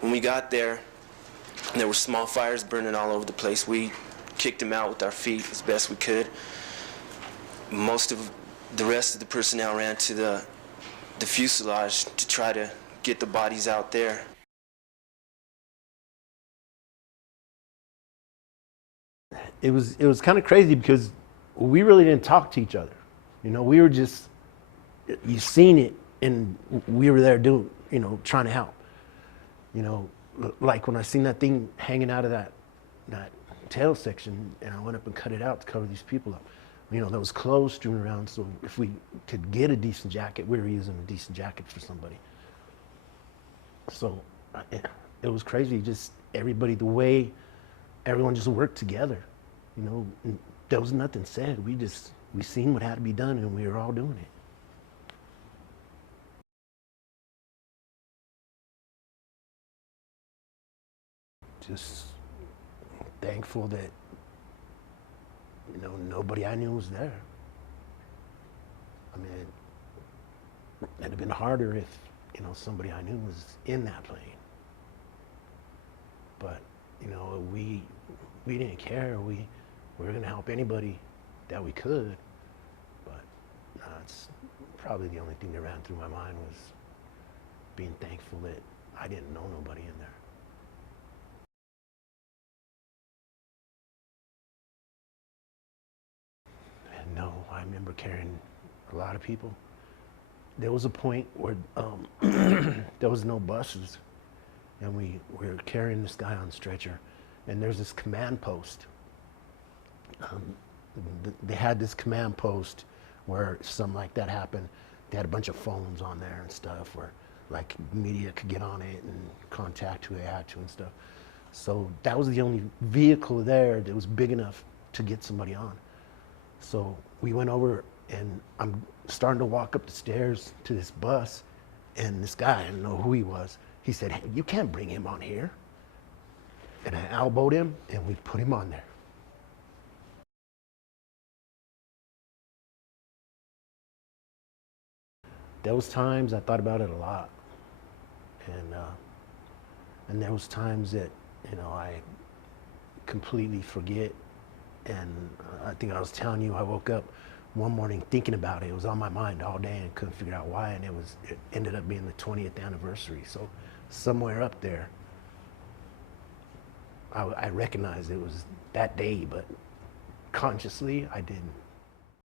When we got there, there were small fires burning all over the place. We kicked them out with our feet as best we could. Most of the rest of the personnel ran to the fuselage to try to get the bodies out there. It was kind of crazy because we really didn't talk to each other. You know, we were just, you seen it, and we were there doing, you know, trying to help. You know, like when I seen that thing hanging out of that tail section, and I went up and cut it out to cover these people up. You know, there was clothes strewn around, so if we could get a decent jacket, we were using a decent jacket for somebody. So it was crazy, just everybody, the way everyone just worked together. You know, there was nothing said. We seen what had to be done, and we were all doing it. Just thankful that, you know, nobody I knew was there. I mean, it'd have been harder if, you know, somebody I knew was in that plane. But, you know, we didn't care. We were gonna help anybody that we could. But it's probably the only thing that ran through my mind was being thankful that I didn't know nobody in there. And no, I remember carrying a lot of people. There was a point where there was no buses, and we were carrying this guy on stretcher, and there's this command post. They had this command post where something like that happened. They had a bunch of phones on there and stuff where like media could get on it and contact who they had to and stuff. So that was the only vehicle there that was big enough to get somebody on. So we went over, and I'm starting to walk up the stairs to this bus, and this guy, I didn't know who he was, he said, "Hey, you can't bring him on here." And I elbowed him, and we put him on there. Those times I thought about it a lot, and there was times that, you know, I completely forget. And I think I was telling you, I woke up one morning thinking about it. It was on my mind all day and couldn't figure out why. And it ended up being the 20th anniversary. So somewhere up there, I recognized it was that day, but consciously I didn't.